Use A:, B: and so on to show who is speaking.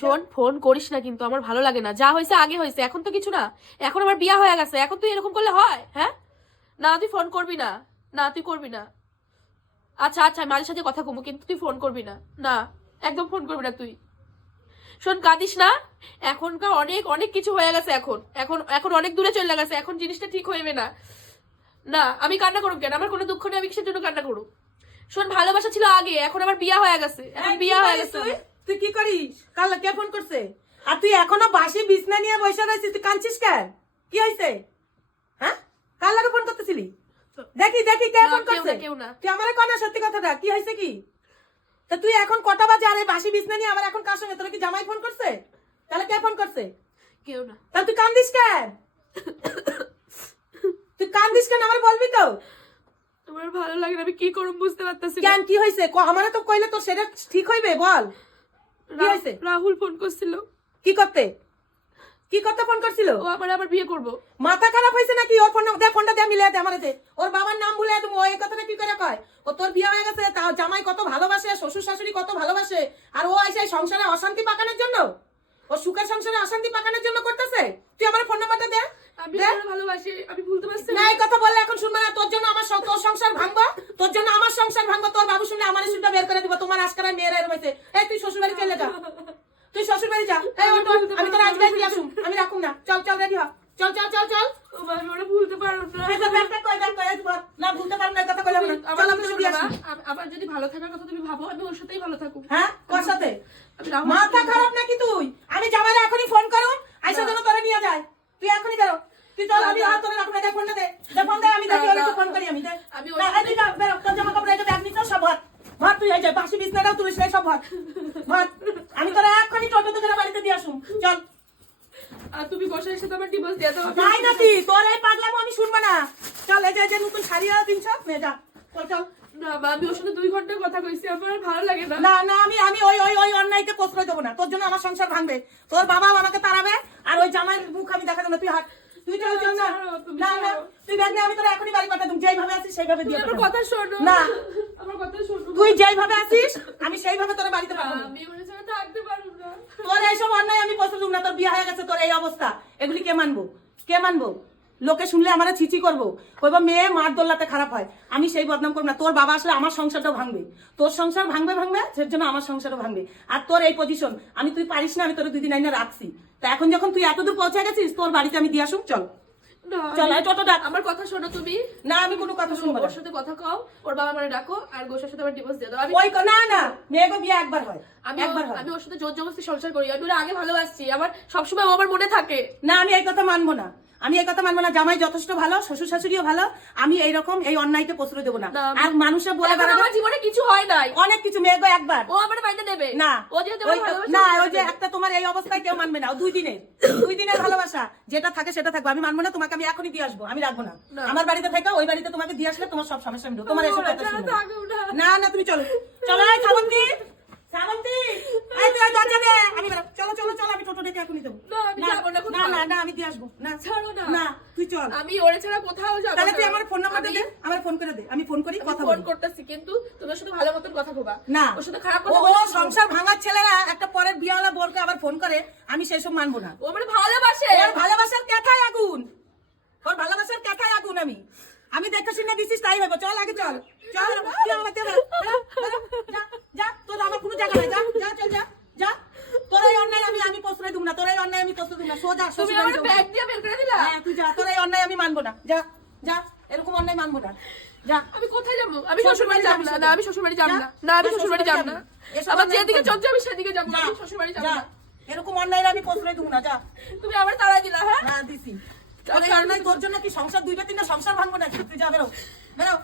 A: শোন ফোন করিস না কিন্তু আমার ভালো লাগে না। যা হয়েছে আগে হয়েছে এখন তো কিছু না। এখন আমার বিয়া হয়ে গেছে এখন তুই এরকম করলে হয় হ্যাঁ? না তুই ফোন করবি না। না তুই করবি না। আচ্ছা আচ্ছা মাঝে সাথে কথা কমু কিন্তু তুই ফোন করবি না। না একদম ফোন করবি না তুই। শোন কাঁদিস না। এখনকার অনেক অনেক কিছু হয়ে গেছে এখন। এখন এখন অনেক দূরে চলে গেছে এখন জিনিসটা ঠিক হইবে না। না আমি কান্না করুক কেন? আমার কোনো দুঃখ নেই আমি কিসের জন্য কান্না করুক শোন ভালোবাসা ছিল আগে এখন আমার বিয়া হয়ে গেছে। এখন বিয়া হয়ে গেছে
B: তুই? কি করিস? কাল কে ফোন করছে? আর তুই এখনও বাসি বিছনা নিয়ে বসে রয়েছিস তুই কাঁদছিস কেন? কি হয়েছে? হ্যাঁ? কাল লাগে ফোন করতেছিলি? দেখি দেখি কে ফোন করছে।
A: কেউ না।
B: তুই আমারে কনা সত্যি কথাটা কি হয়েছে কি? তা তুই এখন কটা বাজে? আর এই বাসি বিছনা নিয়ে আবার এখন কার সঙ্গে? তোর কি জামাই ফোন করছে? তাহলে কে ফোন করছে?
A: কেউ না।
B: তাহলে তুই কান্দিস কেন? তুই কান্দিস কেন? আমার বলবি তো।
A: আমার ভালো লাগে না আমি কি করুম বুঝতে পারতেছি
B: কেন কি হয়েছে আমারে তো কইলে তোর সেটা ঠিক হইবে বল। কি
A: রাহুল ফোন করছিল।
B: কি করতে? কি করতে ফোন করছিল?
A: ও আমার আবার বিয়ে করব।
B: মাথা খারাপ হয়েছে নাকি? ওর ফোন দে ফোনটা দে মিলে দে আমারে দে। ওর বাবার নাম ভুলে তুমি ওই কথাটা কি করে কয়? ও তোর বিয়ে হয়ে গেছে তা জামাই কত ভালোবাসে শ্বশুর শাশুড়ি কত ভালোবাসে আর ও এই সংসারে অশান্তি পাকানোর জন্য? ও সুখের সংসারে অশান্তি পাকানোর জন্য করতেছে? তুই আমার ফোন নাম্বারটা দে।
A: আমি। ভালোবাসি আমি ভুলতে পারছি
B: না। এই কথা বললে এখন শুনবে না। তোর জন্য আমার তোর সংসার ভাঙবো। তোর জন্য আমার সংসার ভাঙবো। তোর বাবু শুনলে আমার শুনটা বের করে দিব। তোমার আজকাল মেয়েরা এর এই তুই শ্বশুর বাড়ি চলে যা। তুই শ্বশুর বাড়ি যা। এই ওঠ, আমি তোর আজকে দিয়ে আসুম। আমি রাখুম না। চল চল রেডি হ। চল চল চল চল।
A: আমি ভুলতে না।
B: ভুলতে না কথা কইলাম না।
A: আমার যদি ভালো থাকার কথা তুমি ভাবো ওর সাথেই ভালো থাকুক।
B: হ্যাঁ? কোর সাথে? মাথা খারাপ নাকি তুই? আমি জামাইরে এখনই ফোন করুম আইসা যেন তোরে নিয়ে যায়। তুই এখনই বেরো। তুই চল আমি ফোনটা দে। দে ফোন দে আমি দেখি ফোন করি আমি দে।
A: আমি
B: না তুই যা বেরো তোর জামা কাপড় এই ব্যাগ নিছ সব ভর তুই এই যে বাসি বিছনাটাও তুলিস নাই সব ভর আমি তোরা বাড়িতে দিয়ে আসুম। চল।
A: আর তুমি গোসাইয়ের সাথে আমার ডিভোর্স দিয়ে দাও
B: যাই না তুই তোর এই পাগলামো আমি শুনব না। চল এই যে নতুন শাড়ি আর দিন সব নে যা। চল চল।
A: না আমি ওর সাথে দুই ঘণ্টা কথা কইছি আমার ভালো লাগে না।
B: না না আমি আমি ওই ওই ওই অন্যায়কে প্রশ্রয় দেবো না। তোর জন্য আমার সংসার ভাঙবে। তোর বাবাও আমাকে তাড়াবে আর ওই জামাইয়ের মুখ আমি দেখা দেবো না তুই হাট। তুই চল চল না না না তুই ব্যাগ আমি তোরা এখনই বাড়ি পাঠা দেবো যেইভাবে আছিস সেইভাবে দিয়ে
A: আমার কথা শোনো।
B: না।
A: আমার কথা শোনো।
B: তুই যেইভাবে আছিস আমি সেইভাবে তোরা বাড়িতে পাঠাবো।
A: আমি মনে সাথে থাকতে পারব না।
B: তোর এইসব অন্যায় আমি পছন্দ না তোর বিয়ে হয়ে গেছে তোর এই অবস্থা। এগুলি কে মানবো? কে মানবো? লোকে শুনলে আমরা ছিচি করব। কইবা মেয়ে মার দোল্লাতে খারাপ হয়। আমি সেই বদনাম করব না। তোর বাবা আসলে আমার সংসারটাও ভাঙবে। তোর সংসার ভাঙবে ভাঙবে সের জন্য আমার সংসারও ভাঙবে। আর তোর এই পজিশন আমি তুই পারিস না আমি তোর দুই দিন আইনে রাখছি। তা এখন যখন তুই এতদূর পৌঁছে গেছিস তোর বাড়িতে আমি দিয়ে আসুম? চল। চল টোটো ডাক।
A: আমার কথা শোনো তুমি।
B: না আমি কোনো কথা শুনব
A: ওর সাথে কথা কও ওর বাবা মানে ডাকো আর গোসার সাথে আমার ডিভোর্স দিয়ে দাও। আমি
B: ওই না না মেয়েকে বিয়ে একবার হয়।
A: আমি
B: একবার হয়।
A: আমি ওর সাথে জোর জবরদস্তি সংসার করি। আমি ওরা আগে ভালোবাসছি। আমার সবসময় আমার মনে থাকে।
B: না আমি এই কথা মানবো না। আমি এই কথা মানবো না জামাই যথেষ্ট ভালো শ্বশুর শাশুড়িও ভালো আমি এইরকম এই অন্যায়কে প্রশ্রয় দেবো না। আর মানুষে বলে
A: আমার জীবনে কিছু হয় নাই।
B: অনেক কিছু মেয়ে গো একবার।
A: ও আমার মাইন্ডে দেবে।
B: না
A: ও ভালোবাসে,
B: না ওই যে একটা তোমার এই অবস্থায় কেউ মানবে না দুই দিনের দুই দিনের ভালোবাসা যেটা থাকে সেটা থাকবে। আমি মানবো না তোমাকে আমি এখনই দিয়ে আসব আমি রাখব না। আমার বাড়িতে থাকা ওই বাড়িতে তোমাকে দিয়ে আসলে তোমার সব সমস্যা মিটবে তোমার এসব কথা না।
A: না।
B: তুমি চলো। চলো এই শ্রাবন্তী শ্রাবন্তী তুই দরজা দে আমি বেরো। চলো চলো চলো আমি টোটো ডেকে এখনই দেবো।
A: না, আমি যাব না
B: না না না। আমি দিয়ে আসব। না
A: ছাড়ো না।
B: না তুই চল।
A: আমি ওরে ছাড়া কোথাও যাব
B: তাহলে তুই আমার ফোন নাম্বারটা দে আমার ফোন করে দে। আমি ফোন করি কথা
A: ফোন করতেছি কিন্তু সাথে ভালো মতন কথা
B: না।
A: ওর সাথে খারাপ কথা
B: ও সংসার ভাঙার ছেলেরা একটা পরের বিয়াওয়ালা বোরকে আবার ফোন করে আমি সেই সব মানবো না।
A: ও মানে ভালোবাসে।
B: ওর ভালোবাসার কথায় আগুন? ওর ভালোবাসার কথায় আগুন আমি? আমি দেখে শুনে দিছিস তাই হবে চল আগে চল। চল তুই আমার যা যা তোর আমার কোনো জায়গা নাই। যা যা চল যা যা। অন্যায় আমি আমি প্রশ্রয় দিব না। অন্যায় আমি প্রশ্রয় দিব না। সোজা
A: তুমি আমার ব্যাগ দিয়ে বের করে দিলা?
B: হ্যাঁ তুই যা অন্যায় আমি মানবো না। যা যা এরকম অন্যায় মানবো না। যা।
A: আমি কোথায় যাব? আমি
B: শ্বশুর
A: শ্বশুর বাড়ি
B: বাড়ি
A: যাব না আমি শ্বশুর বাড়ি যাব না। না আমি
B: যা,
A: শ্বশুর বাড়ি যাব না। যেদিকে সেদিকে যাব না।
B: যা
A: আমি শ্বশুর বাড়ি যাব না।
B: এরকম অন্যায় আমি প্রশ্রয় দিব না। যা।
A: তুমি আমার তাড়া দিলা হ্যাঁ?
B: না দিছি। তোর আর অন্যায় তোর জন্য কি সংসার দুইটা তিনটা সংসার ভাঙবো নাকি? তুই যা বেরো। বেরো।